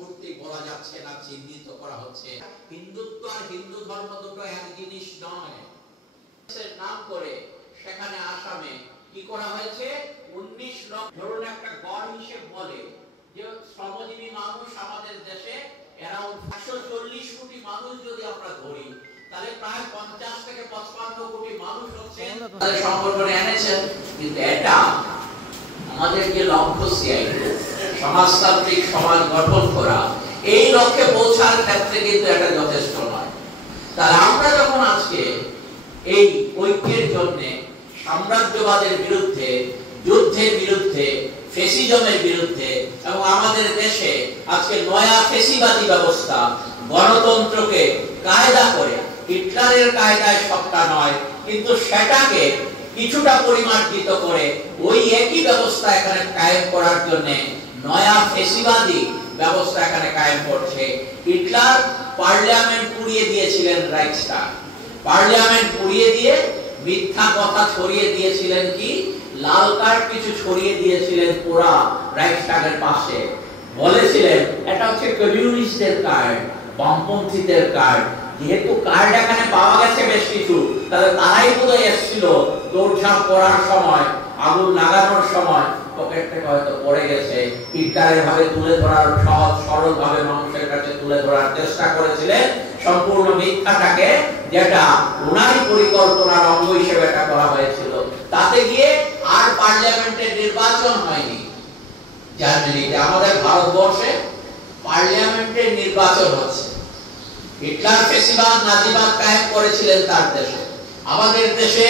মুহূর্তে বলা যাচ্ছে না, চিহ্নিত করা হচ্ছে। হিন্দুত্ব আর হিন্দু ধর্ম দুটো এক জিনিস নয়। নাম করে সেখানে আসামে কি করা হয়েছে, 19 লক্ষ, ধরুন একটা গড় হিসেব বলে যে শ্রমজীবী মানুষ আমাদের দেশে অ্যারাউন্ড 540 কোটি মানুষ যদি আমরা ধরি, তাহলে প্রায় 50 থেকে 55 কোটি মানুষ হচ্ছে তাদের সংগঠনে এনেছেন। কিন্তু এটা আমাদের যে লক্ষ্য সিআইডি সমাজতান্ত্রিক সমাজ গঠন করা, এই লক্ষ্যে পৌঁছার ক্ষেত্রে কিন্তু এটা যথেষ্ট নয়। তাহলে আমরা যখন আজকে এই ঐক্যের জন্য সাম্রাজ্যবাদের বিরুদ্ধে, যুদ্ধের বিরুদ্ধে, ফেসিজমের বিরুদ্ধে, এবং আমাদের দেশে আজকে নয়া ফেসিবাদী ব্যবস্থা গণতন্ত্রকে কায়দা করে, হিটলারের কায়দায় সবটা নয় কিন্তু সেটাকে কিছুটা পরিমার্জিত করে ওই একই ব্যবস্থা এখানে কায়েম করার জন্য নয়া ফেসিবাদী ব্যবস্থা এখানে কায়েম করছে। হিটলার পার্লামেন্ট পুড়িয়ে দিয়েছিলেন, রাইখস্টাগ পার্লামেন্ট পুড়িয়ে দিয়ে মিথ্যা কথা ছড়িয়ে দিয়েছিলেন, কি লাল কার্ড কিছু ছড়িয়ে দিয়েছিলেন পুরা রাইখস্টাগের পাশে, বলেছিলেন এটা হচ্ছে কমিউনিস্টদের কার্ড, বামপন্থীদের কার্ড। যেহেতু কার্ড এখানে পাওয়া গেছে বেশ কিছু, তাহলে তারাই বোধহয় এসেছিল দৌড়ঝাঁপ করার সময়, আগুন লাগানোর সময় পকেট থেকে হয়তো পড়ে গেছে। হিটলারের ভাবে তুলে ধরার, সহজ সরল ভাবে মানুষের কাছে তুলে ধরার চেষ্টা করেছিলেন সম্পূর্ণ মিথ্যাটাকে, যেটা ওনারই পরিকল্পনার অঙ্গ হিসেবে এটা করা হয়েছিল। তাতে গিয়ে আর পার্লামেন্টের নির্বাচন হয়নি জার্মানিতে। আমাদের ভারতবর্ষে পার্লামেন্টের নির্বাচন হচ্ছে। হিটলার ফেসিবাদ নাজিবাদ কায়েম করেছিলেন তার দেশে, আমাদের দেশে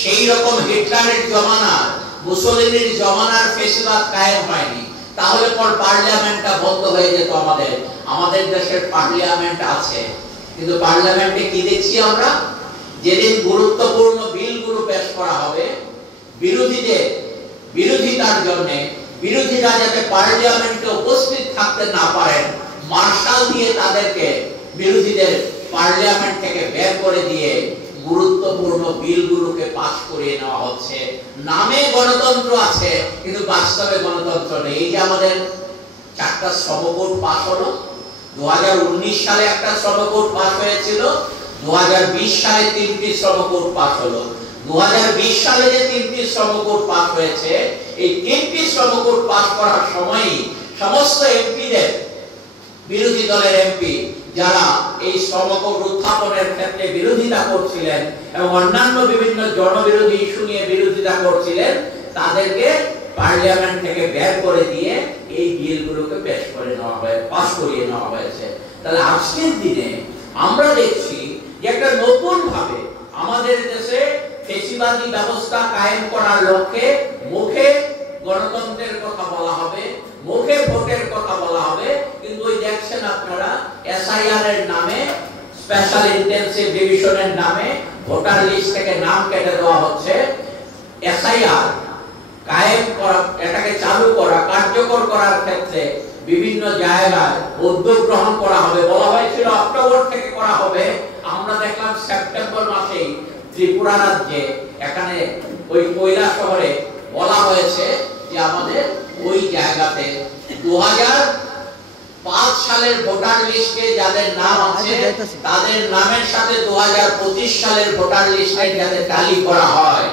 সেই রকম হিটলারের জমানার, মুসলিনের জমানার ফেসিবাদ কায়েম হয়নি। তাহলে পর পার্লামেন্টটা বন্ধ হয়ে যেত। আমাদের দেশের পার্লামেন্ট আছে, কিন্তু পার্লামেন্টে কি দেখছি আমরা, যেদিন গুরুত্বপূর্ণ বিলগুলো পেশ করা হবে, বিরোধিতার জন্য বিরোধীরা যাতে পার্লামেন্টে উপস্থিত থাকতে না পারেন, মার্শাল দিয়ে তাদেরকে, বিরোধীদের পার্লামেন্ট থেকে বের করে দিয়ে গুরুত্বপূর্ণ বিলগুলোকে পাস করিয়ে নেওয়া হচ্ছে। নামে গণতন্ত্র আছে কিন্তু বাস্তবে গণতন্ত্র নেই। এই যে আমাদের 4টা শ্রমকোড পাস হলো, 2019 সালে একটা শ্রমকোড পাস হয়েছিল, 2020 সালে 3টি শ্রমকোড পাস হলো। 2020 সালে যে 3টি শ্রমকোড পাস হয়েছে, এই 3টি শ্রমকোড পাস করার সময়ই সমস্ত এমপিদের, বিরোধী দলের এমপি যারা এই শ্রমকোড উত্থাপনের ক্ষেত্রে বিরোধিতা করছিলেন এবং অন্যান্য বিভিন্ন জনবিরোধী ইস্যু নিয়ে বিরোধিতা করছিলেন, তাদেরকে পার্লামেন্ট থেকে বের করে দিয়ে এই বিলগুলোকে পেশ করে নেওয়া হয়েছে, পাস করিয়ে নেওয়া হয়েছে। তাহলে আজকের দিনে আমরা দেখছি যে একটা নতুন ভাবে আমাদের দেশে ফেসিবাদী ব্যবস্থা কায়েম করার লক্ষ্যে মুখে গণতন্ত্রের কথা বলা হবে, মুখে ভোটের কথা বলা হবে, কিন্তু ওই দেখছেন আপনারা এসআইআর এর নামে, স্পেশাল ইন্টেনসিভ ডিভিশনের নামে ভোটার লিস্ট থেকে নাম কেটে দেওয়া হচ্ছে। এসআইআর কায়েম করা, এটাকে চালু করা, কার্যকর করার ক্ষেত্রে বিভিন্ন জায়গায় উদ্যোগ গ্রহণ করা হবে। বলা হয়েছিল অক্টোবর থেকে করা হবে, আমরা দেখলাম সেপ্টেম্বর মাসেই ত্রিপুরা রাজ্যে, এখানে ওই কৈলাসহরে বলা হয়েছে যে আমাদের ওই জায়গাতে 2005 সালের ভোটার লিস্টে যাদের নাম আছে তাদের নামের সাথে 2025 সালের ভোটার লিস্টে যাতে টালি করা হয়।